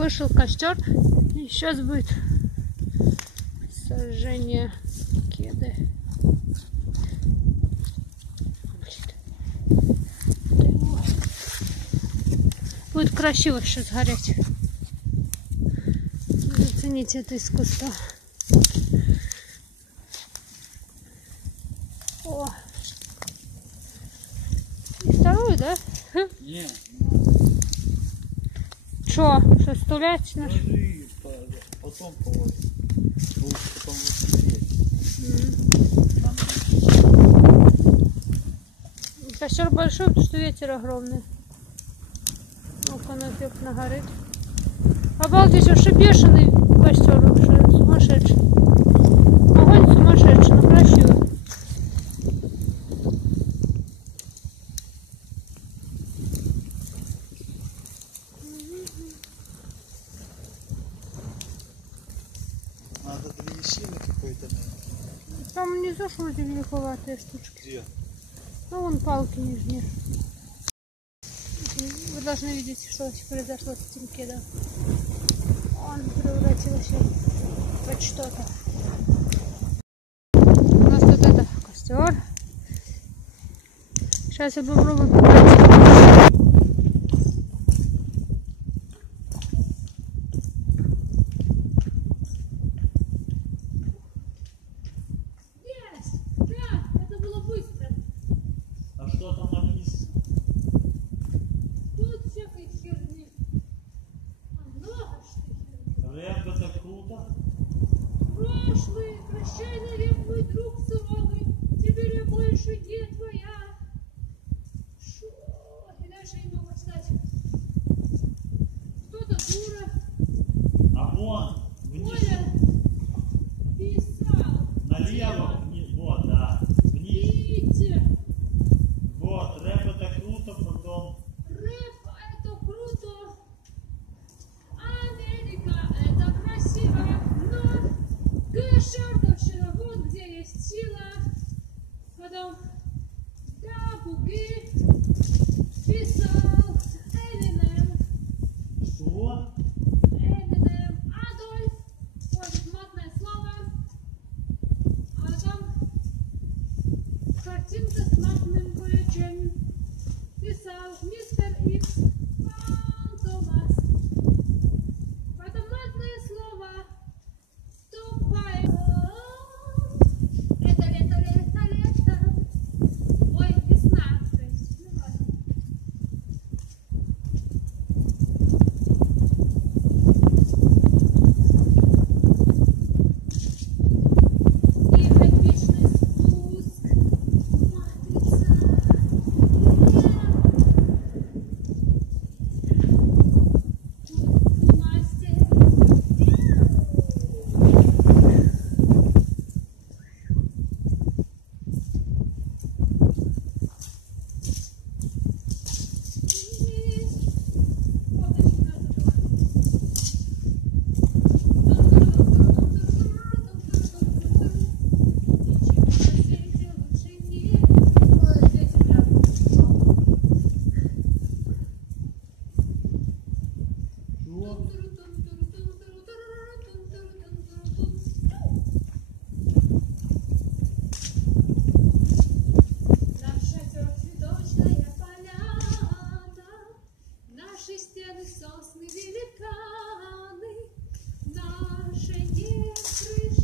вышел костер. И сейчас будет сожжение кеды. Будет красиво сейчас гореть. Зацените это искусство. О! И вторую, да? Нет. Что стулять наш? Потом положим. Потом Костер большой, потому что ветер огромный. Ну-ка, нафиг горит. Обалдеть, вообще бешеный костер, вообще сумасшедший. Огонь сумасшедший, но красивый. надо древесины какой-то, наверное. Там внизу что зеленковатые штучки. Где? Ну, вон палки нижние. Вы должны видеть, что произошло с этим кедом. Он превратился в что-то. У нас тут это костер. Сейчас я попробую покатить. Что там написано? Тут всякой херни. Много что херни. Рэп это круто. Прошлый, прощай, навек, мой друг суровый. Теперь я больше не твоя. Шо? И дальше не могу встать. Кто-то дура. А вон, вниз. Оля писал. Налево, вниз. Вот, да. Вниз. Видите? Вот, рэп это круто, потом. Рэп это круто. Америка это красиво. Но гашардовщина, вот где есть сила. Потом Дабуги писал Эминем. Что? Эминем Адольф. Вот матное слово. А потом картинка с матным ключем. Писал мистер Икс Фантомас. Потом матное слово. Тупая. Это лето, лето, лето. Ой, весна. То есть, ну ладно. И эпичный спуск. Матрица. Мастер. Наша цветочная поляна, наши стены сосны великаны, наши не крыши.